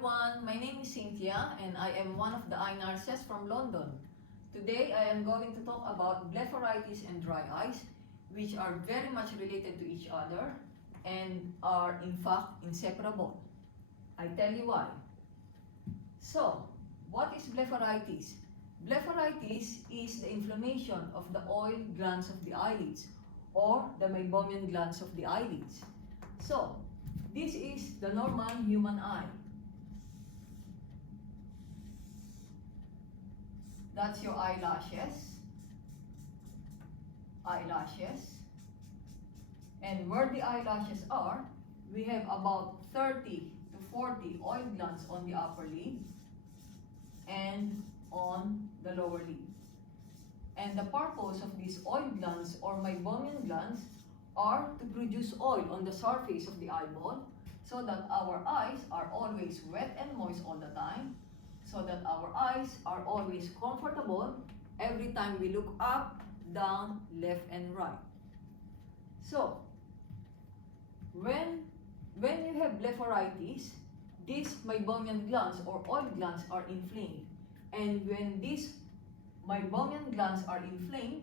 everyone, my name is Cynthia and I am one of the eye nurses from London. Today I am going to talk about blepharitis and dry eyes, which are very much related to each other and are in fact inseparable. I tell you why. So, what is blepharitis? Blepharitis is the inflammation of the oil glands of the eyelids or the meibomian glands of the eyelids. So, this is the normal human eye. That's your eyelashes. And where the eyelashes are, we have about 30 to 40 oil glands on the upper lid and on the lower lid. And the purpose of these oil glands or meibomian glands are to produce oil on the surface of the eyeball so that our eyes are always wet and moist all the time, so that our eyes are always comfortable every time we look up, down, left, and right. So, when you have blepharitis, these meibomian glands or oil glands are inflamed. And when these meibomian glands are inflamed,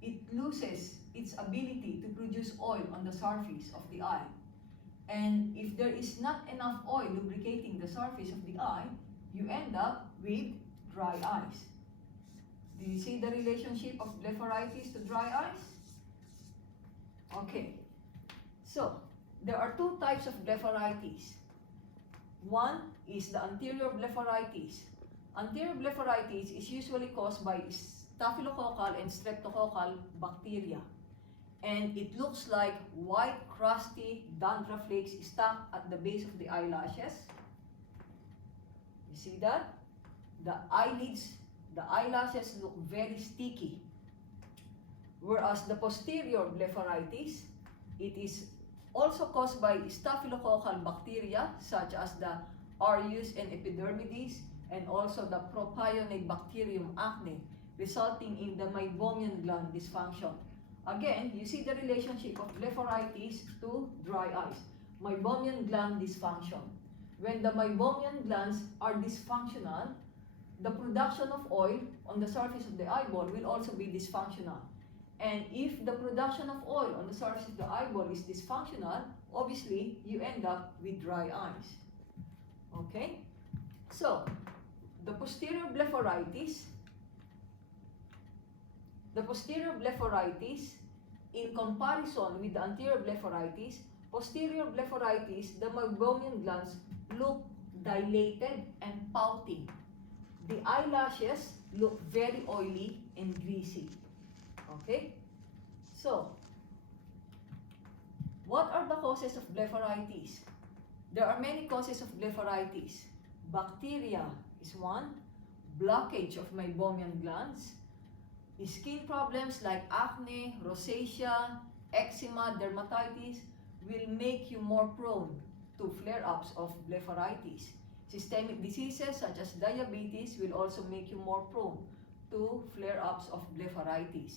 it loses its ability to produce oil on the surface of the eye. And if there is not enough oil lubricating the surface of the eye, you end up with dry eyes. Do you see the relationship of blepharitis to dry eyes? Okay. So, there are two types of blepharitis. One is the anterior blepharitis. Anterior blepharitis is usually caused by staphylococcal and streptococcal bacteria. And it looks like white, crusty dandruff flakes stuck at the base of the eyelashes. You see that? The eyelashes look very sticky. Whereas the posterior blepharitis, it is also caused by staphylococcal bacteria such as the aureus and epidermidis, and also the propionibacterium acne, resulting in the meibomian gland dysfunction. Again, you see the relationship of blepharitis to dry eyes. Meibomian gland dysfunction. When the meibomian glands are dysfunctional, the production of oil on the surface of the eyeball will also be dysfunctional. And if the production of oil on the surface of the eyeball is dysfunctional, obviously you end up with dry eyes. Okay? So, the posterior blepharitis, in comparison with the anterior blepharitis, posterior blepharitis, the meibomian glands look dilated and pouting. The eyelashes look very oily and greasy. Okay? So, what are the causes of blepharitis? There are many causes of blepharitis. Bacteria is one, blockage of meibomian glands, skin problems like acne, rosacea, eczema, dermatitis will make you more prone to flare-ups of blepharitis. Systemic diseases such as diabetes will also make you more prone to flare-ups of blepharitis.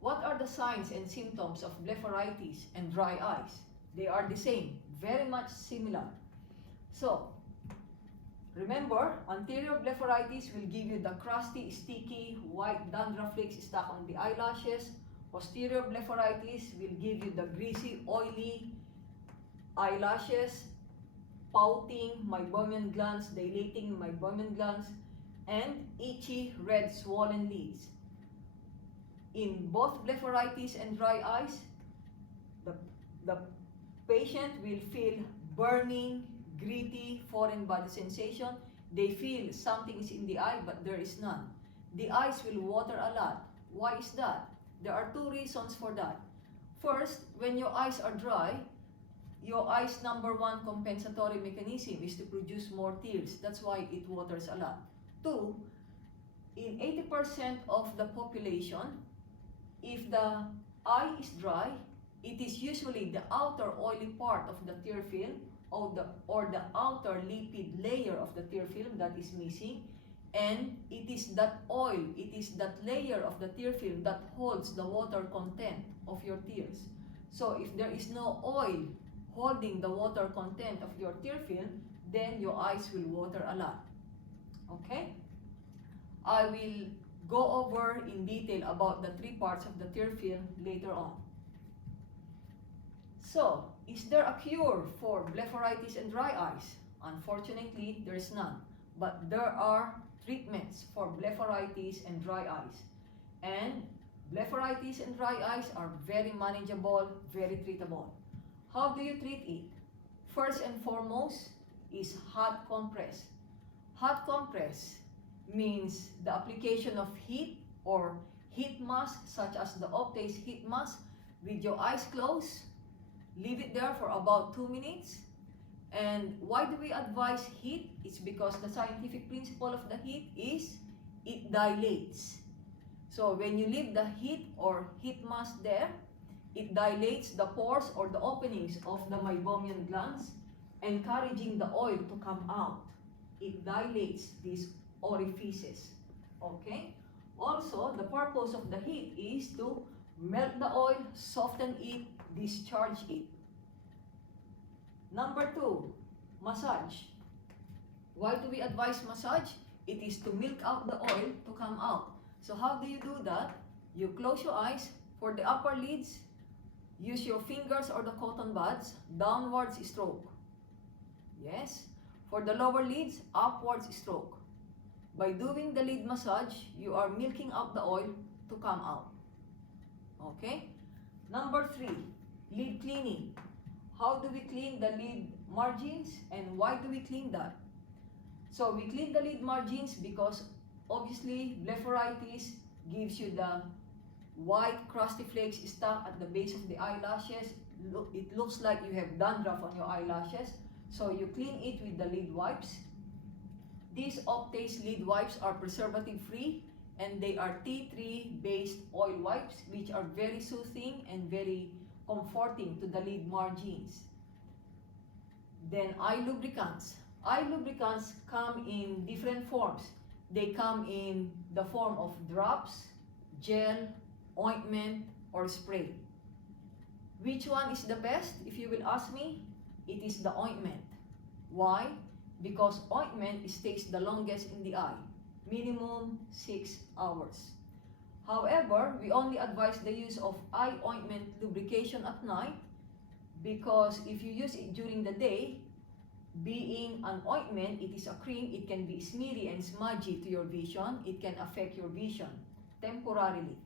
What are the signs and symptoms of blepharitis and dry eyes? They are the same, very much similar. So, remember, anterior blepharitis will give you the crusty, sticky, white dandruff flakes stuck on the eyelashes. Posterior blepharitis will give you the greasy, oily eyelashes, pouting meibomian glands, dilating meibomian glands, and itchy, red, swollen lids. In both blepharitis and dry eyes, the patient will feel burning, gritty, foreign body sensation. They feel something is in the eye, but there is none. The eyes will water a lot. Why is that? There are two reasons for that. First, when your eyes are dry, your eye's number one compensatory mechanism is to produce more tears. That's why it waters a lot. Two, in 80% of the population, if the eye is dry, it is usually the outer oily part of the tear film or the outer lipid layer of the tear film that is missing, and it is that oil, it is that layer of the tear film that holds the water content of your tears. So if there is no oil holding the water content of your tear film, then your eyes will water a lot. Okay? I will go over in detail about the 3 parts of the tear film later on. So, is there a cure for blepharitis and dry eyes? Unfortunately, there is none. But there are treatments for blepharitis and dry eyes. And blepharitis and dry eyes are very manageable, very treatable. How do you treat it? First and foremost is hot compress. Hot compress means the application of heat or heat mask such as the Optase heat mask with your eyes closed. Leave it there for about 2 minutes. And why do we advise heat? It's because the scientific principle of the heat is it dilates. So when you leave the heat or heat mask there, it dilates the pores or the openings of the meibomian glands, encouraging the oil to come out. It dilates these orifices. Okay? Also, the purpose of the heat is to melt the oil, soften it, discharge it. Number 2, massage. Why do we advise massage? It is to milk out the oil to come out. So how do you do that? You close your eyes. For the upper lids, use your fingers or the cotton buds, downwards stroke. Yes. For the lower lids, upwards stroke. By doing the lid massage, you are milking out the oil to come out. Okay? Number 3, lid cleaning. How do we clean the lid margins and why do we clean that? So we clean the lid margins because obviously blepharitis gives you the white crusty flakes stuck at the base of the eyelashes. It looks like you have dandruff on your eyelashes. So you clean it with the lid wipes. These Optase lid wipes are preservative free and they are tea tree based oil wipes which are very soothing and very comforting to the lid margins. Then eye lubricants. Eye lubricants come in different forms. They come in the form of drops, gel, ointment, or spray. Which one is the best? If you will ask me, it is the ointment. Why? Because ointment stays the longest in the eye, minimum 6 hours. However, we only advise the use of eye ointment lubrication at night because if you use it during the day, being an ointment, it is a cream, it can be smeary and smudgy to your vision. It can affect your vision temporarily.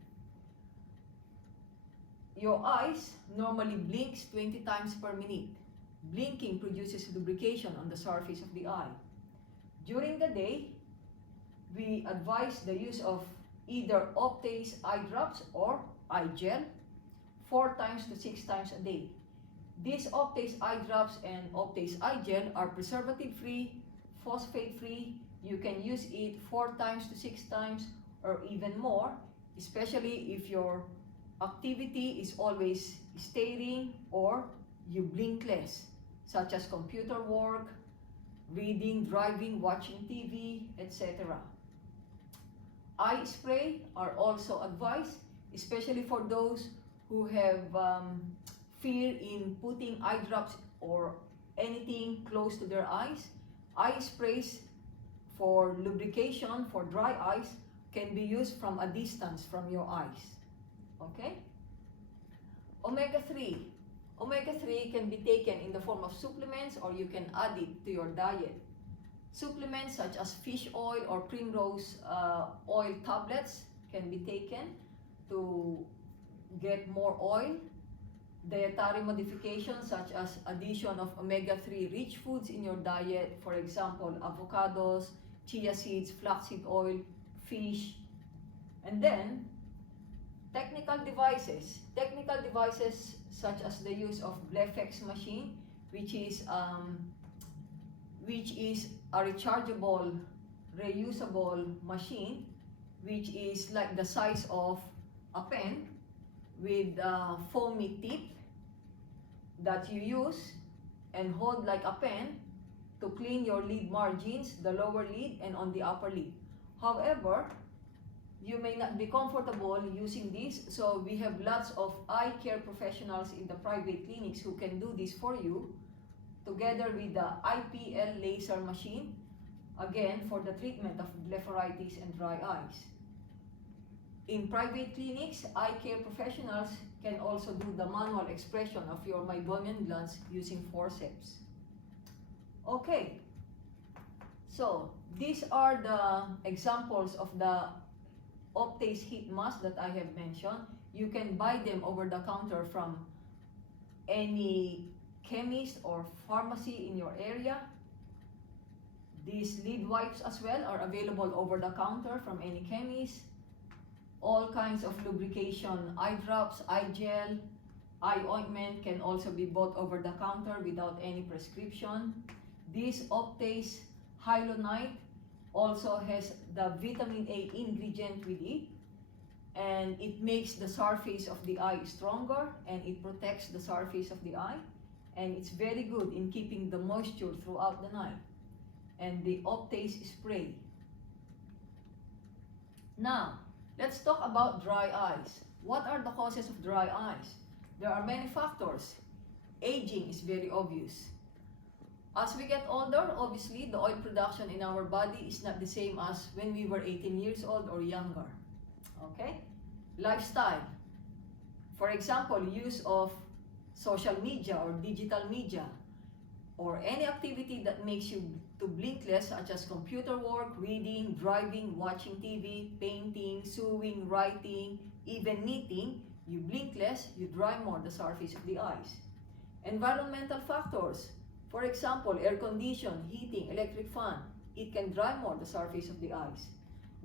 Your eyes normally blinks 20 times per minute. Blinking produces lubrication on the surface of the eye. During the day, we advise the use of either Optase eye drops or eye gel 4 times to 6 times a day. These Optase eye drops and Optase eye gel are preservative free, phosphate free. You can use it 4 times to 6 times or even more, especially if your activity is always staring or you blink less, such as computer work, reading, driving, watching TV, etc. Eye spray are also advised, especially for those who have fear in putting eye drops or anything close to their eyes. Eye sprays for lubrication for dry eyes can be used from a distance from your eyes. Okay? Omega-3. Omega-3 can be taken in the form of supplements or you can add it to your diet. Supplements such as fish oil or primrose oil tablets can be taken to get more oil. Dietary modifications such as addition of omega-3 rich foods in your diet, for example, avocados, chia seeds, flaxseed oil, fish. And then, technical devices. Technical devices such as the use of Blepharitis machine, which is a rechargeable, reusable machine, which is like the size of a pen with a foamy tip that you use and hold like a pen to clean your lid margins, the lower lid and on the upper lid. However, you may not be comfortable using this, so we have lots of eye care professionals in the private clinics who can do this for you, together with the IPL laser machine, again for the treatment of blepharitis and dry eyes. In private clinics, eye care professionals can also do the manual expression of your meibomian glands using forceps. Okay, so these are the examples of the Optase heat mask that I have mentioned. You can buy them over the counter from any chemist or pharmacy in your area. These lid wipes as well are available over the counter from any chemist. All kinds of lubrication, eye drops, eye gel, eye ointment can also be bought over the counter without any prescription. This Optase Hyalonite also has the vitamin A ingredient with it, and it makes the surface of the eye stronger, and it protects the surface of the eye, and it's very good in keeping the moisture throughout the night. And the Optase spray. Now, let's talk about dry eyes. What are the causes of dry eyes? There are many factors. Aging is very obvious. As we get older, obviously, the oil production in our body is not the same as when we were 18 years old or younger. Okay? Lifestyle. For example, use of social media or digital media, or any activity that makes you to blink less, such as computer work, reading, driving, watching TV, painting, sewing, writing, even knitting. You blink less, you dry more the surface of the eyes. Environmental factors. For example, air condition, heating, electric fan, it can dry more the surface of the eyes.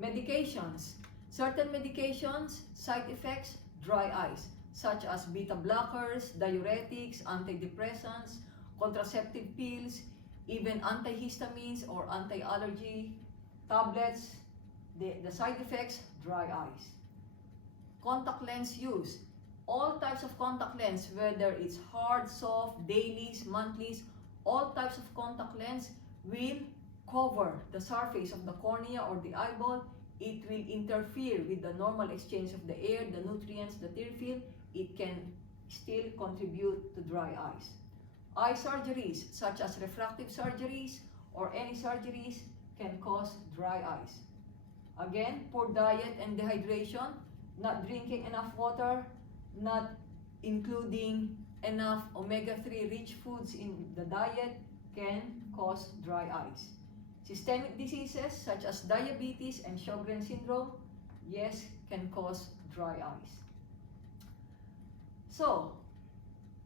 Medications. Certain medications, side effects, dry eyes, such as beta blockers, diuretics, antidepressants, contraceptive pills, even antihistamines or anti-allergy tablets. The side effects, dry eyes. Contact lens use. All types of contact lens, whether it's hard, soft, dailies, monthlies, all types of contact lens will cover the surface of the cornea or the eyeball. It will interfere with the normal exchange of the air, the nutrients, the tear film. It can still contribute to dry eyes. Eye surgeries, such as refractive surgeries or any surgeries, can cause dry eyes. Again, poor diet and dehydration, not drinking enough water, not including enough omega-3 rich foods in the diet can cause dry eyes. Systemic diseases such as diabetes and Sjogren's syndrome, yes, can cause dry eyes. So,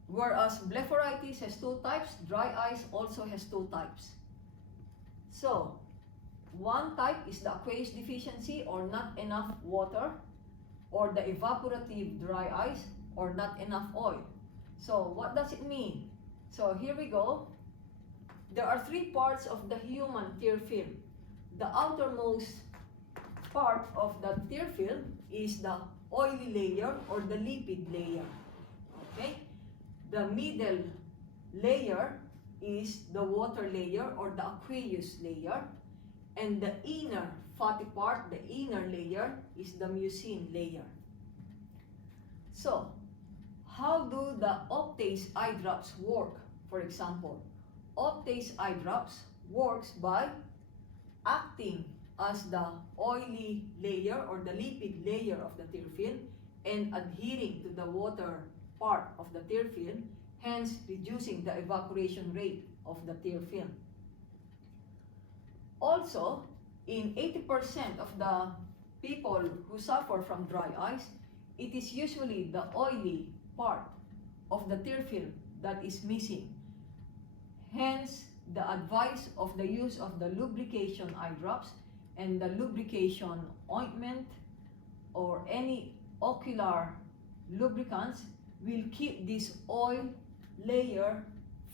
whereas blepharitis has two types, dry eyes also has two types. So, one type is the aqueous deficiency or not enough water, or the evaporative dry eyes or not enough oil. So, what does it mean? So, here we go. There are three parts of the human tear film. The outermost part of the tear film is the oily layer or the lipid layer. Okay? The middle layer is the water layer or the aqueous layer. And the inner fatty part, the inner layer, is the mucin layer. So, how do the Optase eye drops work? For example, Optase eye drops works by acting as the oily layer or the lipid layer of the tear film and adhering to the water part of the tear film, hence reducing the evaporation rate of the tear film. Also, in 80% of the people who suffer from dry eyes, it is usually the oily part of the tear film that is missing. Hence, the advice of the use of the lubrication eye drops and the lubrication ointment or any ocular lubricants will keep this oil layer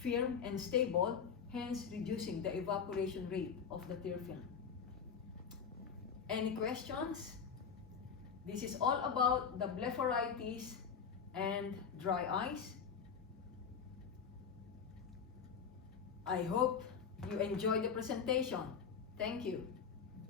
firm and stable, hence reducing the evaporation rate of the tear film. Any questions? This is all about the blepharitis and dry eyes. I hope you enjoyed the presentation. Thank you.